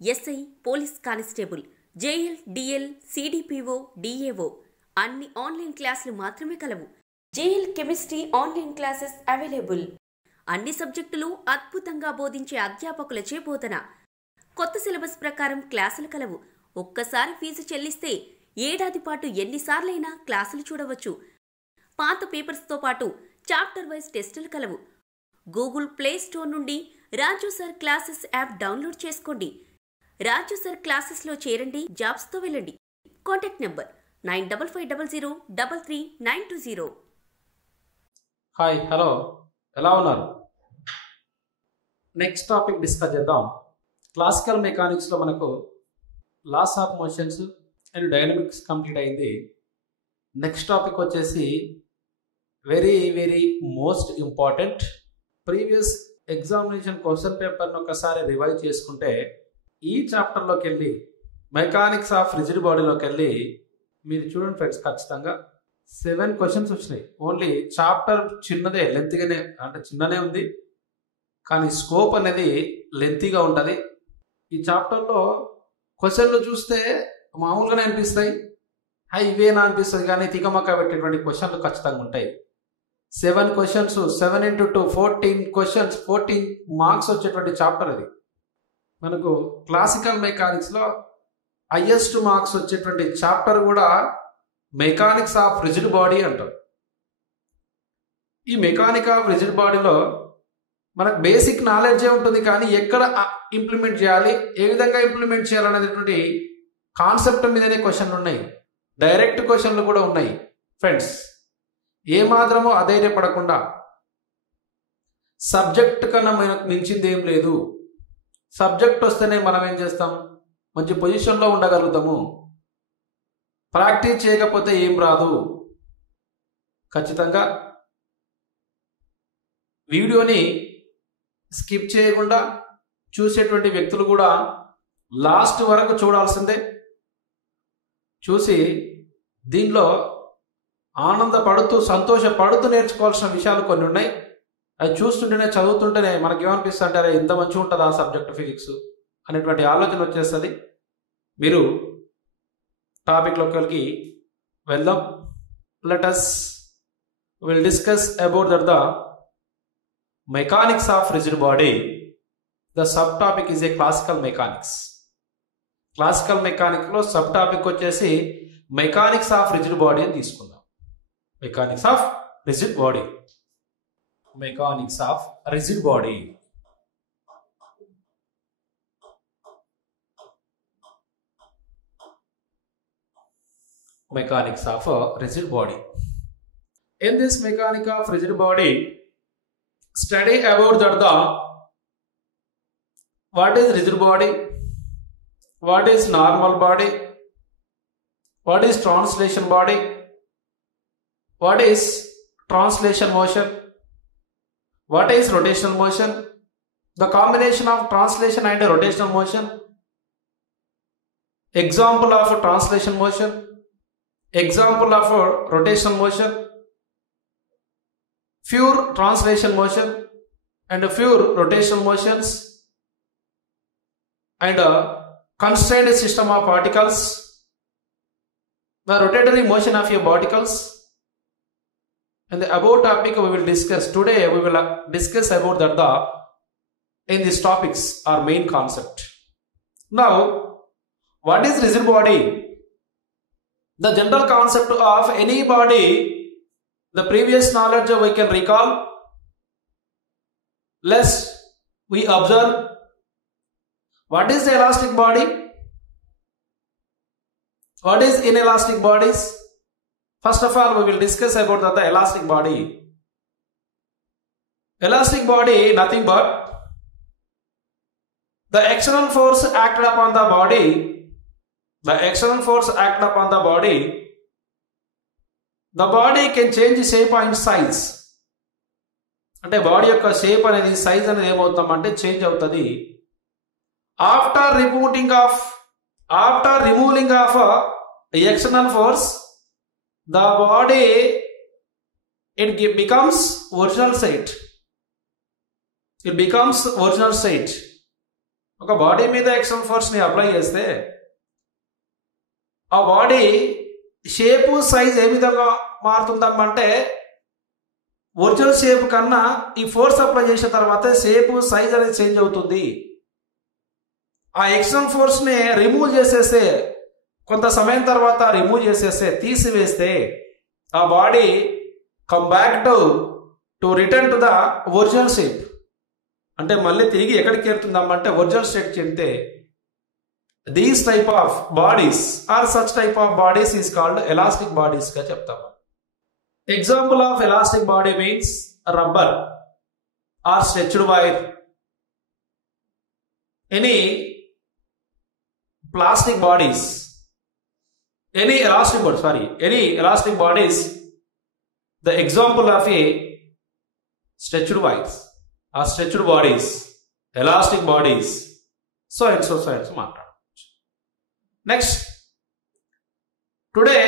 SI, police constable, JL, DL, CDPO, DAO అన్ని online క్లాసులు మాత్రమే కలవు. JL chemistry online classes available. అన్ని సబ్జెక్టులు అద్భుతంగా బోధించే అధ్యాపకులచే బోధన. కొత్త సిలబస్ ప్రకారం క్లాసులు కలవు. ఒక్కసారి ఫీజు చెల్లిస్తే ఏడాది పాటు ఎన్నిసార్లైనా క్లాసులు చూడవచ్చు. పాత పేపర్స్తో పాటు చాప్టర్ వైజ్ టెస్టులు కలవు. గూగుల్ ప్లే స్టోర్ నుండి రాజు సార్ క్లాసెస్ యాప్ డౌన్లోడ్ చేసుకోండి. రాజు సార్ క్లాసెస్లో చేరండి, జాబ్స్తో వెళ్ళండి. Contact number 9550333920. హాయ్, హలో, ఎలా ఉన్నారు? నెక్స్ట్ టాపిక్ డిస్కస్ చేద్దాం. క్లాసికల్ మెకానిక్స్లో మనకు laws of motions and dynamics complete అయింది. నెక్స్ట్ టాపిక్ వచ్చేసి very very most important. Previous examination question పేపర్ను ఒకసారి రివైజ్ చేసుకుంటే ఈ చాప్టర్లోకి వెళ్ళి మెకానిక్స్ ఆఫ్ రిజిడ్ బాడీలోకి వెళ్ళి మీరు చూడండి ఫ్రెండ్స్, ఖచ్చితంగా 7 క్వశ్చన్స్ వచ్చినాయి. ఓన్లీ చాప్టర్ చిన్నదే, లెంత్గానే, అంటే చిన్ననే ఉంది కానీ స్కోప్ అనేది లెంతీగా ఉంటుంది. ఈ చాప్టర్లో క్వశ్చన్లు చూస్తే మామూలుగానే అనిపిస్తాయి, ఇవేనా అనిపిస్తుంది, కానీ తికమక్క పెట్టేటువంటి క్వశ్చన్లు ఖచ్చితంగా ఉంటాయి. 7 క్వశ్చన్స్, 7 into 2 14 క్వశ్చన్స్, 14 మార్క్స్ వచ్చేటువంటి చాప్టర్ ఇది. మనకు క్లాసికల్ మెకానిక్స్లో హైయెస్ట్ మార్క్స్ వచ్చేటువంటి చాప్టర్ కూడా మెకానిక్స్ ఆఫ్ రిజిడ్ బాడీ అంటారు. ఈ మెకానిక్ ఆఫ్ రిజిడ్ బాడీలో మనకు బేసిక్ నాలెడ్జే ఉంటుంది, కానీ ఎక్కడ ఇంప్లిమెంట్ చేయాలి, ఏ విధంగా ఇంప్లిమెంట్ చేయాలనేటువంటి కాన్సెప్ట్ మీదనే క్వశ్చన్లు ఉన్నాయి. డైరెక్ట్ క్వశ్చన్లు కూడా ఉన్నాయి ఫ్రెండ్స్. ఏమాత్రమో అధైర్యపడకుండా, సబ్జెక్ట్ కన్నా మనకు మించింది ఏం లేదు. సబ్జెక్ట్ వస్తేనే మనం ఏం చేస్తాం, మంచి పొజిషన్లో ఉండగలుగుతాము. ప్రాక్టీస్ చేయకపోతే ఏం రాదు. ఖచ్చితంగా వీడియోని స్కిప్ చేయకుండా చూసేటువంటి వ్యక్తులు కూడా లాస్ట్ వరకు చూడాల్సిందే. చూసి దీనిలో ఆనందపడుతూ సంతోషపడుతూ నేర్చుకోవాల్సిన విషయాలు కొన్ని ఉన్నాయి. అది చూస్తుంటేనే, చదువుతుంటేనే మనకేమనిపిస్తుంది అంటే అరే ఇంత మంచిగా ఉంటుంది ఆ సబ్జెక్ట్ ఫిజిక్స్ అనేటువంటి ఆలోచన వచ్చేస్తుంది. మీరు టాపిక్లోకి వెళ్దాం. Will discuss about the mechanics of rigid body. The sub topic is a classical mechanics. Classical mechanics లో సబ్ టాపిక్ వచ్చేసి మెకానిక్స్ ఆఫ్ రిజిడ్ బాడీ అని తీసుకుందాం. Mechanics of rigid body. Mechanics of rigid body. Mechanics of a rigid body. In this mechanic of rigid body, study about the what is rigid body, what is normal body, what is translation body, what is translation motion, what is rotational motion, the combination of translation and rotational motion, example of translation motion, example of rotational motion, pure translation motion and pure rotational motions, and constrained system of particles, the rotatory motion of your particles. And the above topic we will discuss today. We will discuss about that in these topics our main concept. Now, what is rigid body? The general concept of any body, the previous knowledge we can recall. Let's we observe what is the elastic body, what is inelastic bodies. First of all, we will discuss about the elastic body. Elastic body nothing but the external force acted upon the body. The external force acted upon the body can change shape and size. అంటే body యొక్క shape అనేది, size అనేది ఏమవుతామంటే change అవుతుంది. After removing of external force, the body it becomes original state. ఒక body మీద external ఫోర్స్ని apply చేస్తే ఆ body shape size ఏ విధంగా మారుతుందమ్మంటే ఒరిజినల్ షేప్ కన్నా ఈ ఫోర్స్ అప్లై చేసిన తర్వాత షేపు సైజ్ అనేది చేంజ్ అవుతుంది. ఆ ఎక్స్టర్నల్ ఫోర్స్ని రిమూవ్ చేసేస్తే, కొంత సమయం తర్వాత రిమూవ్ చేసేస్తే, తీసివేస్తే ఆ body come back to return to the original shape. అంటే మళ్ళీ తిరిగి ఎక్కడికి చేరుతుందమ్మంటే ఒరిజినల్ స్టేట్ చెందితే these type of bodies are such type of bodies is called elastic bodies గా చెప్తాము. Example of elastic body means rubber or stretched wire, any plastic bodies, any elastic bodies, the example of a stretched wires or stretched bodies, elastic bodies, so and so matter. Next, today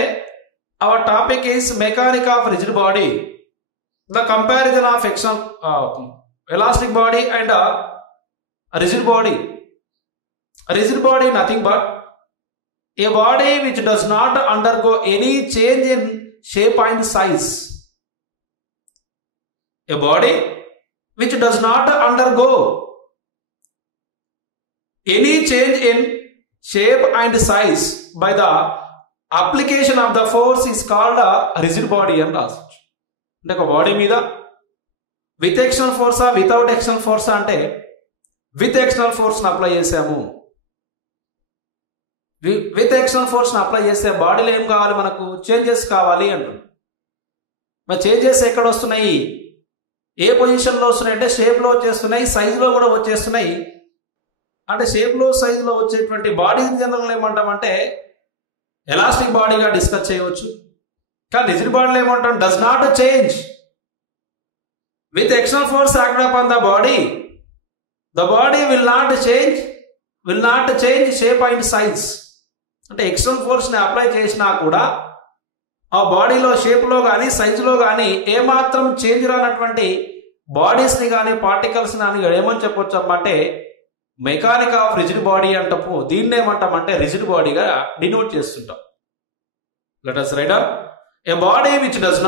our topic is mechanics of rigid body, the comparison of elastic body and a rigid body. A rigid body nothing but a body which does not undergo any change in shape and size. A body which does not undergo any change in shape and size by the application of the force is called a rigid body and రాసుకోవచ్చు. అంటే ఒక body మీద with external ఫోర్సా without external ఫోర్సా అంటే with external ఫోర్స్ని apply చేసాము. With external ఫోర్స్ని apply చేస్తే బాడీలో ఏం కావాలి, మనకు చేంజెస్ కావాలి అంటున్నాం. మరి చేంజెస్ ఎక్కడ వస్తున్నాయి, ఏ పొజిషన్లో వస్తున్నాయి అంటే షేప్లో వచ్చేస్తున్నాయి, సైజులో కూడా వచ్చేస్తున్నాయి. అంటే షేప్లో సైజులో వచ్చేటువంటి బాడీ జనరల్ ఏమంటామంటే ఎలాస్టిక్ బాడీగా డిస్కస్ చేయవచ్చు. కానీ రిజిడ్ బాడీలో ఏమంటాం, does not change with external force act upon the body, the body will not change shape and size. అంటే ఎక్స్టర్నల్ ఫోర్స్ని అప్లై చేసినా కూడా ఆ బాడీలో షేప్లో కానీ సైజులో కానీ ఏమాత్రం చేంజ్ రానటువంటి బాడీస్ని కానీ పార్టికల్స్ని కానీ ఏమని చెప్పొచ్చు అంటే మెకానిక్ ఆఫ్ రిజిడ్ బాడీ అంటాము. దీన్ని ఏమంటామంటే రిజిడ్ బాడీగా డినోట్ చేస్తుంటాం. Let us write up a body which does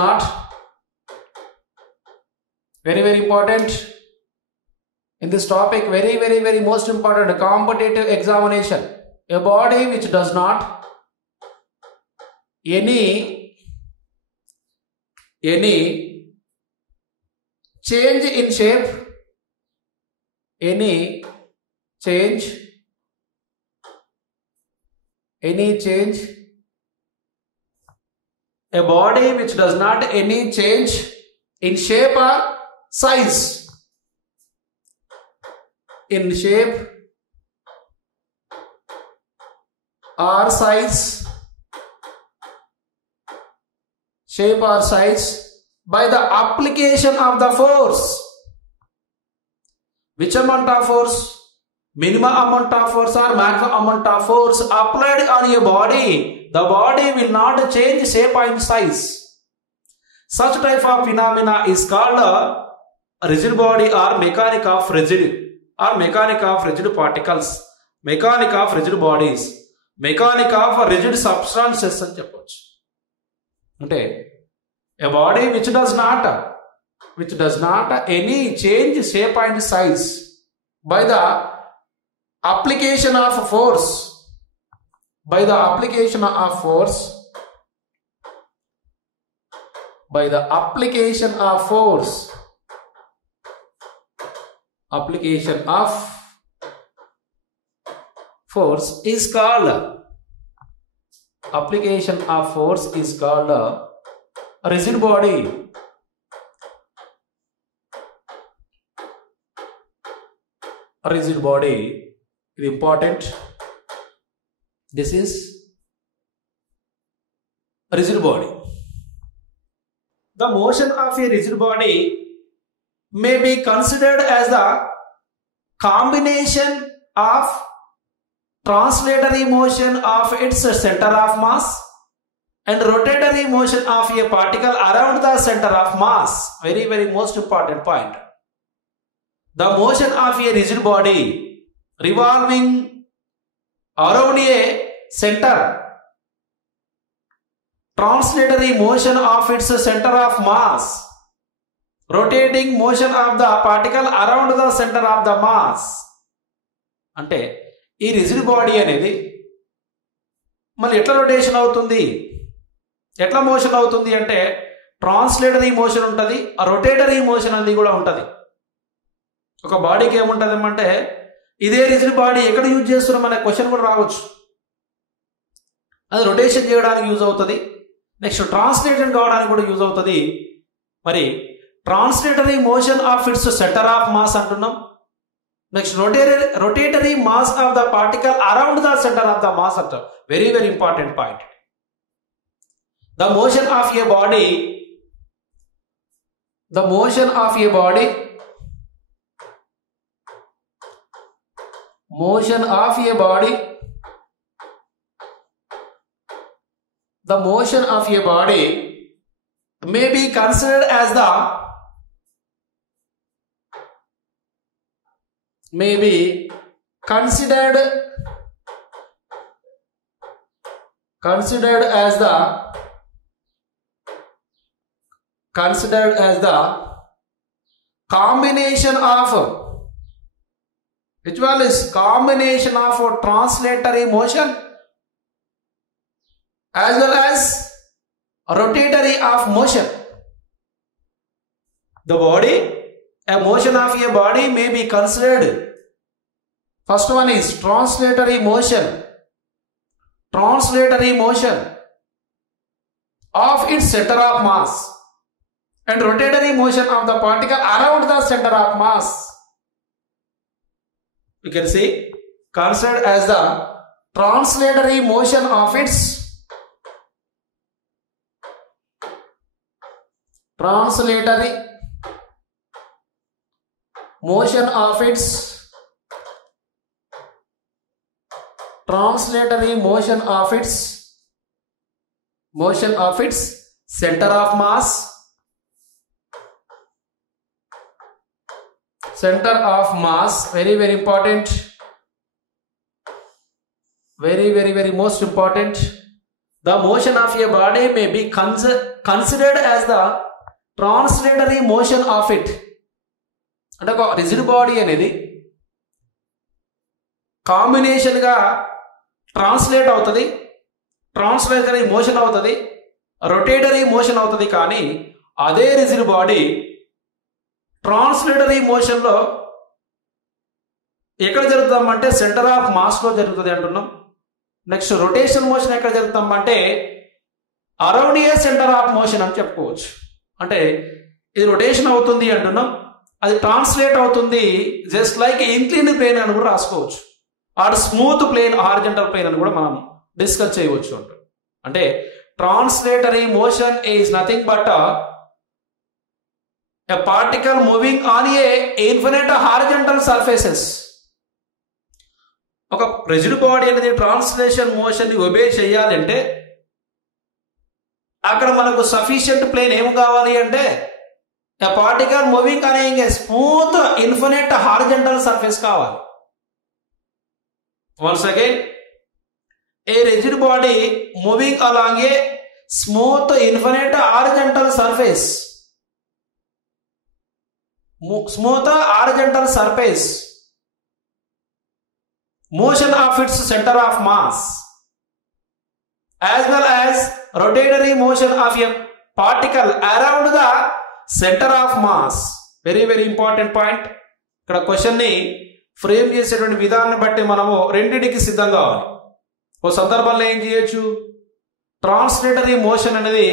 not very very important in this topic, very most important competitive examination. A body which does not any change in shape, any change a body which does not any change in shape or size, in shape or size by the application of the force. Which amount of force? Minimum amount of force or maximum amount of force applied on a body, the body will not change shape and size. Such type of phenomena is called a rigid body or mechanic of rigid particles, mechanic of rigid bodies, mechanic of rigid substances అని చెప్పొచ్చు. అంటే a body which does not any change shape and size by the application of force, by the application of force is called a rigid body. A rigid body is important. This is a rigid body. The motion of a rigid body may be considered as the combination of translatory motion of its center of mass and rotatory motion of a particle around the center of mass. Very, very most important point. The motion of a rigid body revolving around a center. Translatory motion of its center of mass. Rotating motion of the particle around the center of the mass. అంటే ఈ rigid body అనేది మళ్ళీ ఎట్లా rotation అవుతుంది, ఎట్లా motion అవుతుంది అంటే translatory motion ఉంటుంది, రొటేటరీ మోషన్ అనేది కూడా ఉంటుంది. ఒక బాడీకి ఏముంటుంది అంటే ఇదే రిజిడ్ బాడీ ఎక్కడ యూజ్ చేస్తున్నాం అనే క్వశ్చన్ కూడా రావచ్చు. అది రొటేషన్ చేయడానికి యూజ్ అవుతుంది, నెక్స్ట్ ట్రాన్స్లేషన్ కావడానికి కూడా యూజ్ అవుతుంది. మరి translatory motion of its centre of mass అంటున్నాం. Next rotatory mass of the particle around the centre of the mass అంటాం. Very very important point. The motion of a body, the motion of a body, motion of a body, the motion of a body may be considered as the considered as the combination of, which one is combination of translatory motion as well as rotatory of motion. The body, a motion of a body may be considered. First one is translatory motion. Translatory motion of its center of mass and rotatory motion of the particle around the center of mass. You can see considered as the translatory motion of its translatory motion of its center of mass, center of mass. Very very important, very most important. The motion of a body may be considered as the translatory motion of it. అంటే ఒక rigid body అనేది కాంబినేషన్గా translate అవుతుంది, translatory motion అవుతుంది, rotatory motion అవుతుంది. కానీ అదే rigid body translatory మోషన్లో ఎక్కడ జరుగుతామంటే సెంటర్ ఆఫ్ మాస్లో జరుగుతుంది అంటున్నాం. నెక్స్ట్ రొటేషన్ మోషన్ ఎక్కడ జరుగుతామంటే around a centre of motion అని చెప్పుకోవచ్చు. అంటే ఇది రొటేషన్ అవుతుంది అంటున్నాం, అది ట్రాన్స్లేట్ అవుతుంది జస్ట్ లైక్ ఇంక్లైన్డ్ ప్లేన్ అని కూడా రాసుకోవచ్చు, or smooth plane, horizontal plane అని కూడా మనం డిస్కస్ చేయవచ్చు అంటాం. అంటే translatory motion is nothing but a particle moving on a infinite horizontal surfaces. ఒక రిజిడ్ బాడీ అనేది ట్రాన్స్లేషన్ మోషన్ ని ఒబే చేయాలంటే అక్కడ మనకు సఫిషియంట్ ప్లేన్ ఏం కావాలి అంటే a particle moving on a smooth infinite horizontal surface కావాలి. Once again, a rigid body moving along a smooth infinite horizontal surface, smooth horizontal surface, motion of its center of mass as well as rotatory motion of a particle around the center of mass. Very very important point. ఇక్కడ question ని frame చేసేటువంటి విధానాన్ని బట్టి మనము రెండింటికి సిద్ధంగా అవ్వాలి. ఓ సందర్భంలో ఏం చేయొచ్చు, ట్రాన్స్లేటరీ మోషన్ అనేది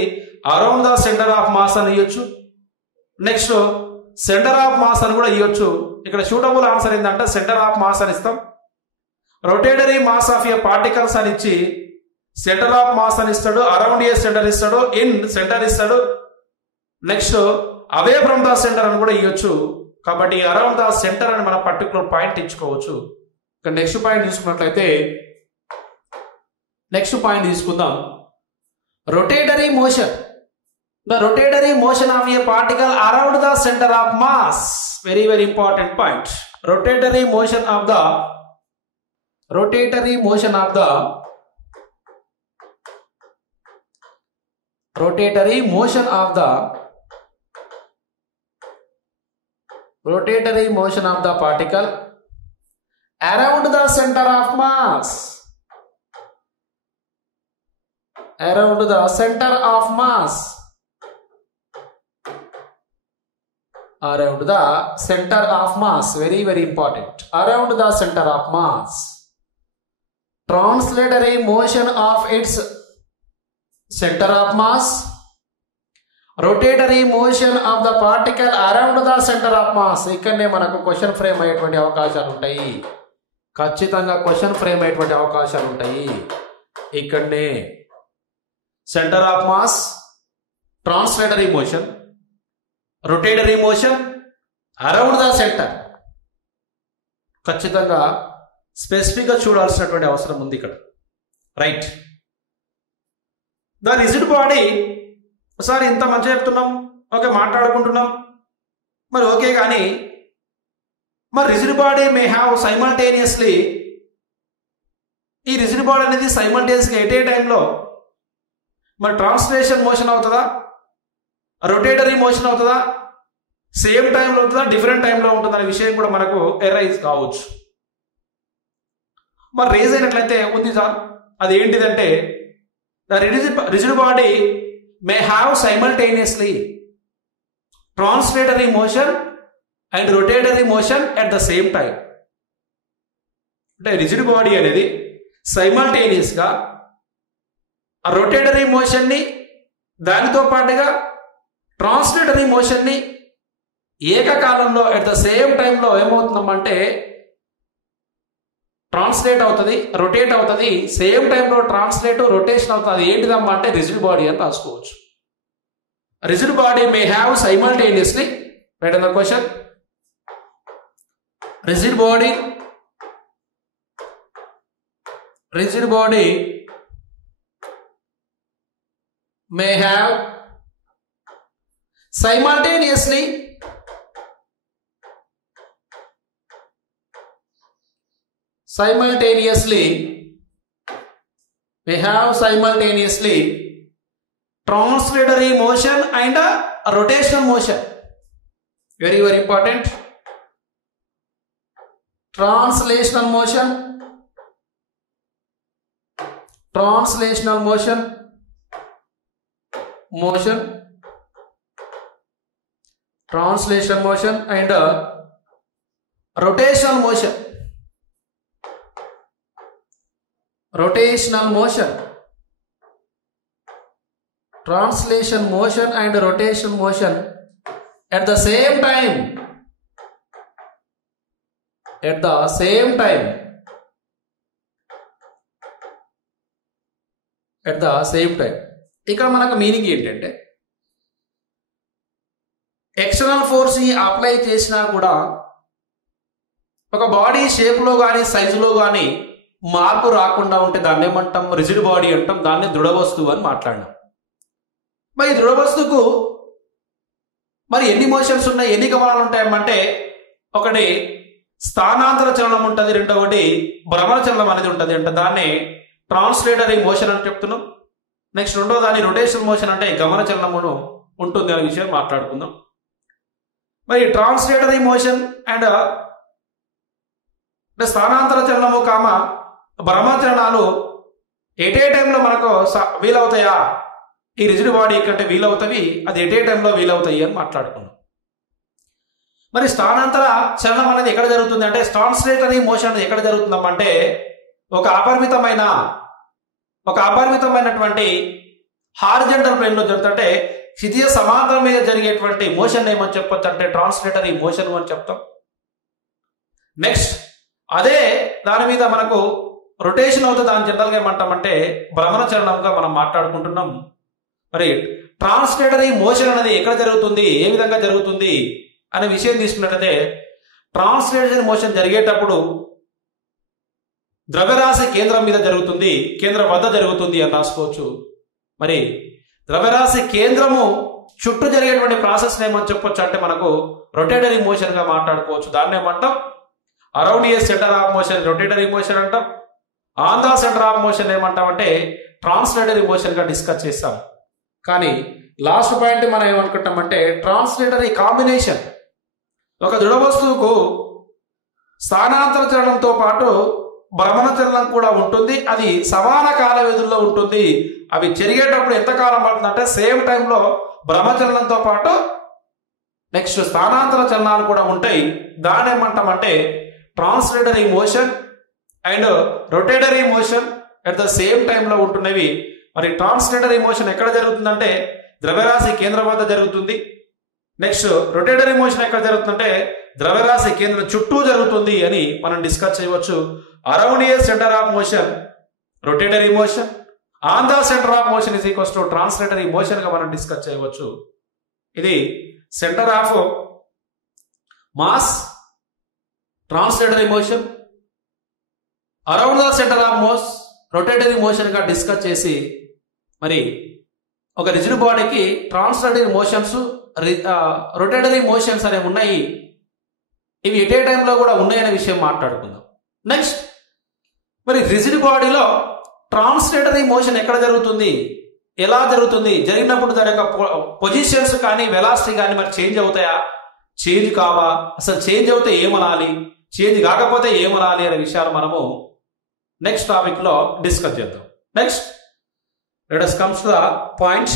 around the centre of mass అని ఇవ్వచ్చు, నెక్స్ట్ సెంటర్ ఆఫ్ మాస్ అని కూడా ఇవ్వచ్చు. ఇక్కడ సూటబుల్ ఆన్సర్ ఏంటంటే సెంటర్ ఆఫ్ మాస్ అని ఇస్తాం. Rotatory mass of A particles అని ఇచ్చి సెంటర్ ఆఫ్ మాస్ అని ఇస్తాడు, అరౌండ్ ఏ సెంటర్ ఇస్తాడు, ఇన్ సెంటర్ ఇస్తాడు, next away from the centre అని కూడా ఇవ్వచ్చు. కాబట్టి అరౌండ్ ద సెంటర్ అని మనం పర్టికులర్ పాయింట్ ఇచ్చుకోవచ్చు. ఇక నెక్స్ట్ పాయింట్ తీసుకున్నట్లయితే నెక్స్ట్ పాయింట్ తీసుకుందాం. rotatory motion. The rotatory motion of a particle around the center of mass. Very, very important point. Rotatory motion of the rotatory motion of the rotatory motion of the rotatory motion of the particle around the center of mass. Around the center of mass. Around the center of mass. Very, very important. Around the center of mass. Translatory motion of its center of mass. Rotatory motion of the particle around the center of mass. ఇక్కడనే మనకు question frame అయ్యేటువంటి అవకాశాలు ఉంటాయి. ఖచ్చితంగా question frame అయ్యేటువంటి అవకాశాలు ఉంటాయి. ఇక్కడనే centre of mass, translatory motion, rotatory motion around the centre. ఖచ్చితంగా స్పెసిఫిక్గా చూడాల్సినటువంటి అవసరం ఉంది ఇక్కడ. రైట్. ద రిజిడ్ బాడీ, ఒకసారి ఇంత మంచిగా చెప్తున్నాం, ఓకే, మాట్లాడుకుంటున్నాం, మరి ఓకే, కానీ మరి rigid body may have simultaneously, ఈ రిజిడ్ బాడీ అనేది సైమల్టేనియస్గా ఎట్ ఏ టైంలో మరి ట్రాన్స్లేషన్ మోషన్ అవుతుందా, రొటేటరీ మోషన్ అవుతుందా, సేమ్ టైంలో ఉంటుందా, డిఫరెంట్ టైంలో ఉంటుందా అనే విషయం కూడా మనకు ఎరైజ్ కావచ్చు. మరి రేజ్ అయినట్లయితే ఉంది సార్, అది ఏంటిదంటే the rigid body may have simultaneously translatory motion and rotatory motion at the same time. అంటే రిజిడ్ బాడీ అనేది సైమల్టేనియస్గా ఆ రొటేటరీ మోషన్ని దానితో పాటుగా ట్రాన్స్లేటరీ మోషన్ని ఏకకాలంలో ఎట్ ద సేమ్ టైంలో ఏమవుతుందంటే ట్రాన్స్లేట్ అవుతుంది, రొటేట్ అవుతుంది, సేమ్ టైంలో ట్రాన్స్లేట్ రొటేషన్ అవుతుంది. ఏంటిదమ్మా అంటే రిజిడ్ బాడీ అని రాసుకోవచ్చు. Rigid body may have simultaneously, right అన్న question, rigid body may have simultaneously translatory motion and rotational motion. Very, very important. Translational motion, translational motion translation motion and rotational motion. Translation motion and rotation motion at the same time. ఇక్కడ మనకు meaning ఏంటంటే external force ని apply చేసినా కూడా ఒక body షేప్లో కానీ సైజులో కానీ మార్పు రాకుండా ఉంటే దాన్ని ఏమంటాం? రిజిడ్ బాడీ అంటాం. దాన్ని దృఢ వస్తువు అని మాట్లాడినాం. మరి దృఢ వస్తువుకు మరి ఎన్ని మోషన్స్ ఉన్నాయి, ఎన్ని గమనాలు ఉంటాయమ్మంటే ఒకటి స్థానాంతర చలనం ఉంటుంది, రెండవది భ్రమణ చలనం అనేది ఉంటుంది. అంటే దాన్ని ట్రాన్స్లేటరీ మోషన్ అని చెప్తున్నాం. నెక్స్ట్ రెండో దాని రొటేషనల్ మోషన్ అంటే గమన చలనమును ఉంటుంది అనే విషయం మాట్లాడుకుందాం. మరి ట్రాన్స్లేటరీ మోషన్ అండ్ స్థానాంతర చలనము కామ భ్రమణ చలనాలు ఎటే టైంలో మనకు వీలవుతాయా? ఈ రిజిడ్ బాడీ కంటే వీలవుతాయి, అది ఎటే టైంలో వీలవుతాయి అని మాట్లాడుకున్నాం. మరి స్థానాంతర చలనం అనేది ఎక్కడ జరుగుతుంది అంటే ట్రాన్స్లేటరీ మోషన్ అనేది ఎక్కడ జరుగుతుందమ్మంటే ఒక అపరిమితమైనటువంటి హారిజంటల్ ప్లేన్ లో జరుగుతుంటే క్షితిజ సమాంతరం మీద జరిగేటువంటి మోషన్ ఏమని చెప్పొచ్చు అంటే ట్రాన్స్లేటరీ మోషన్ అని చెప్తాం. నెక్స్ట్ అదే దాని మీద మనకు రొటేషన్ అవుతుంది, దాని జనరల్గా ఏమంటామంటే భ్రమణ చలనంగా మనం మాట్లాడుకుంటున్నాం. మరి ట్రాన్స్లేటరీ మోషన్ అనేది ఎక్కడ జరుగుతుంది, ఏ విధంగా జరుగుతుంది అనే విషయం తీసుకున్నట్లయితే ట్రాన్స్లేటరీ మోషన్ జరిగేటప్పుడు ద్రవ్యరాశి కేంద్రం మీద జరుగుతుంది, కేంద్రం వద్ద జరుగుతుంది అని రాసుకోవచ్చు. మరి ద్రవ్యరాశి కేంద్రము చుట్టూ జరిగేటువంటి ప్రాసెస్ ఏమని చెప్పొచ్చు అంటే మనకు రొటేటరీ మోషన్ గా మాట్లాడుకోవచ్చు. దాన్ని ఏమంటాం? Around a centre of motion rotatory motion అంటాం. On the centre of motion ఏమంటాం అంటే ట్రాన్స్లేటరీ మోషన్ గా డిస్కస్ చేస్తాం. కానీ లాస్ట్ పాయింట్ మనం ఏమనుకుంటామంటే ట్రాన్స్లేటరీ కాంబినేషన్. ఒక దృఢ వస్తువుకు స్థానాంతర చలనంతో పాటు భ్రమణ చలనం కూడా ఉంటుంది. అది సమాన కాల వ్యవధిలో ఉంటుంది. అవి జరిగేటప్పుడు ఎంత కాలం పడుతుందంటే సేమ్ టైంలో భ్రమచలనంతో పాటు నెక్స్ట్ స్థానాంతర చలనాలు కూడా ఉంటాయి. దాన్ని ఏమంటామంటే translatory motion and rotatory motion at the same టైంలో ఉంటున్నవి. మరి ట్రాన్స్లేటరీ మోషన్ ఎక్కడ జరుగుతుందంటే ద్రవ్యరాశి కేంద్రం వద్ద జరుగుతుంది. నెక్స్ట్ రొటేటరీ మోషన్ ఎక్కడ జరుగుతుందంటే ద్రవ్యరాశి కేంద్రం చుట్టూ జరుగుతుంది అని మనం డిస్కస్ చేయవచ్చు. Around a centre of motion rotatory motion, on the centre of motion is equals to translatory motion గా మనం డిస్కస్ చేయవచ్చు. ఇది centre of mass translatory motion, around the centre of mass rotatory motion గా discuss చేసి మరి ఒక rigid బాడీకి translatory motions rotatory motions అనేవి ఉన్నాయి. ఇవి ఎట్ ఏ టైంలో కూడా ఉన్నాయనే విషయం మాట్లాడుకుందాం. నెక్స్ట్ మరి రిజిడ్ బాడీలో ట్రాన్స్లేటరీ మోషన్ ఎక్కడ జరుగుతుంది, ఎలా జరుగుతుంది, జరిగినప్పుడు దాని యొక్క పొజిషన్స్ కానీ వెలాసిటీ కానీ మరి చేంజ్ అవుతాయా, చేంజ్ కావా, అసలు చేంజ్ అవుతే ఏమనాలి, చేంజ్ కాకపోతే ఏమనాలి అనే విషయాలు మనము నెక్స్ట్ టాపిక్ లో డిస్కస్ చేద్దాం. Next let us comes to the point.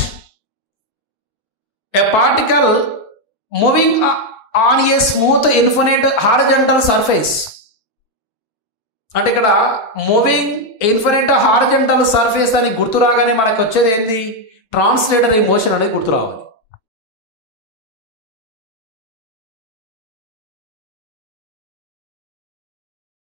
A particle moving on a smooth infinite horizontal surface. అంటే ఇక్కడ మూవింగ్ ఇన్ఫినిట్ హారిజంటల్ సర్ఫేస్ అని గుర్తు రాగానే మనకు వచ్చేది ఏంటి? ట్రాన్స్లేటరీ మోషన్ అనేది గుర్తు రావాలి.